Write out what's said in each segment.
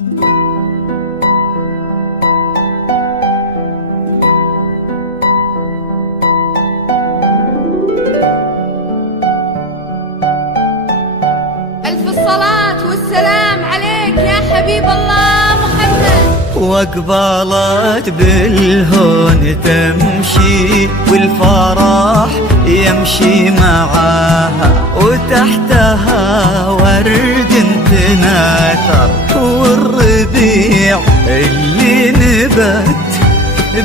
ألف الصلاة والسلام عليك يا حبيب الله محمد. وقبلت بالهون تمشي والفرح يمشي معاها، وتحتها ورد تناثر، والربيع اللي نبت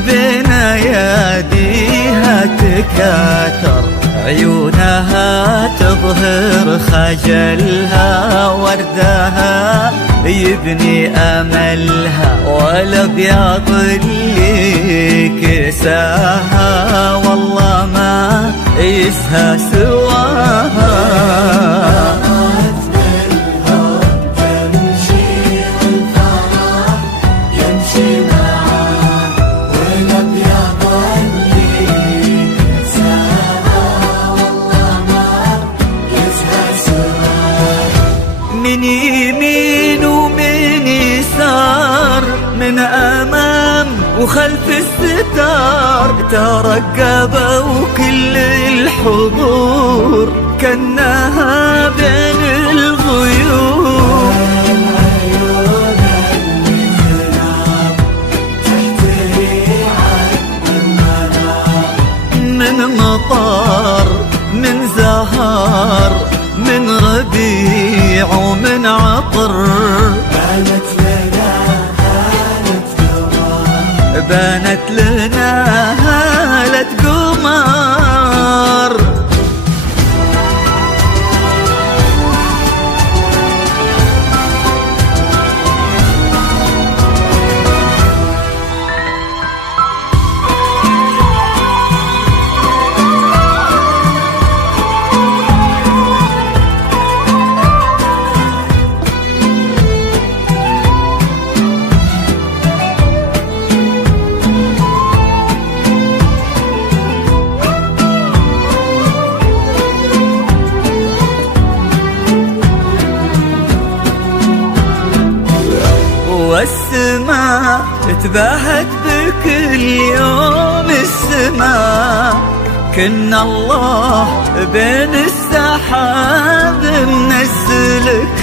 بين اياديها تكاثر، عيونها تظهر خجلها، وردها يبني املها، والابيض اللي كساها والله ما يسهى سواها. من يمين ومن يسار، من أمام وخلف الستار، ترقبوا كل الحضور كأنها بين الغيوم. من مطار من زهر من ربيع ومن عطر، بانت لنا هالة قمر. والسماء تباهت بكل يوم، السماء كنا الله بين السحاب منزلك،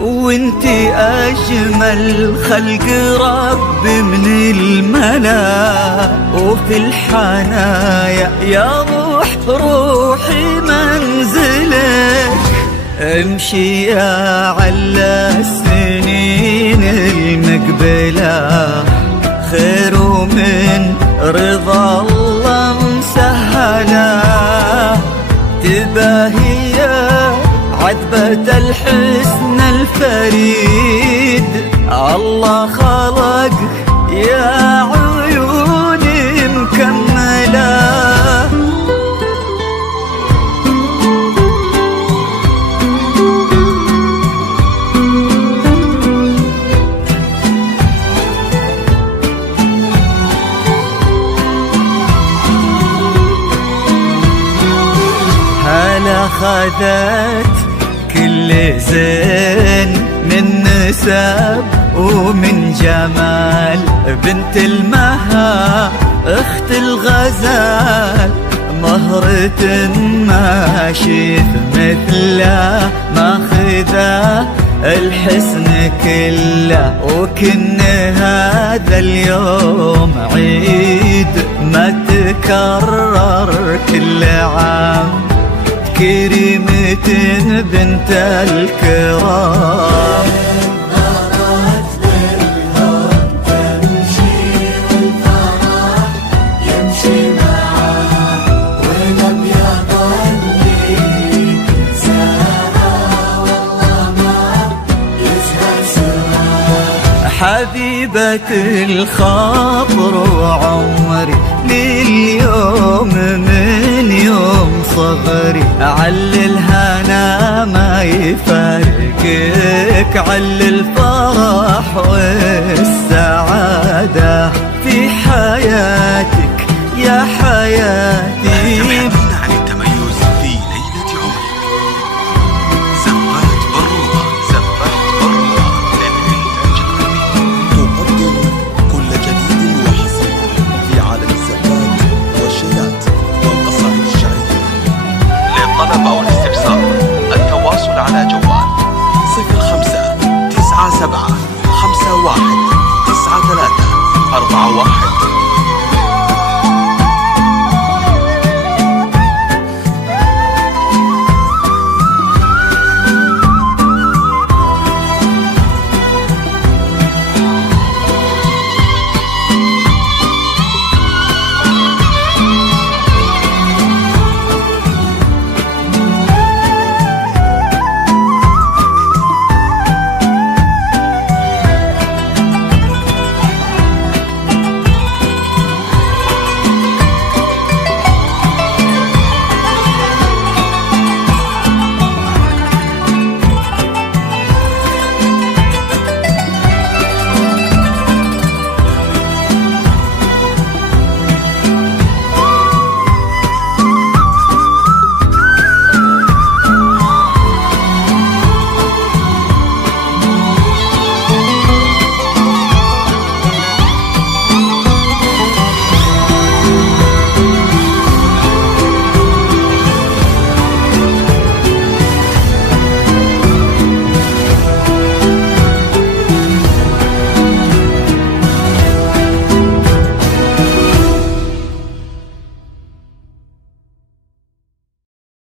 وانتي اجمل خلق رب من الملا، وفي الحنايا يا روحي منزلك. امشي يا على السنين المقبلة، خير ومن رضا الله مسهلة، تباهي عذبة الحسن الفريد، الله خلق يا عيوني مكملة. هلا خذت كل زين من نسب ومن جمال، بنت المها اخت الغزال، مهرة ما شيف مثله، ماخذه الحسن كله، وكن هذا اليوم عيد ما تكرر كل عام، كريمة بنت الكرام. حبيبة الخاطر وعمري لليوم من يوم صغري، عل الهنا ما يفارقك، عل الفرح والسعادة